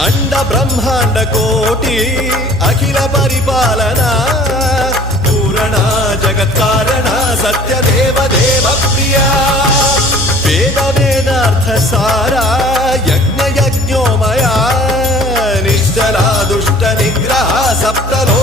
अंड ब्रह्मांड कोटि अखिल परिपालना पूरणा जगत्कारणा सत्यदेव देव प्रिया वेद वेदार्थ सारा यज्ञ यज्ञोमया निश्चला दुष्ट निग्रह सप्तलो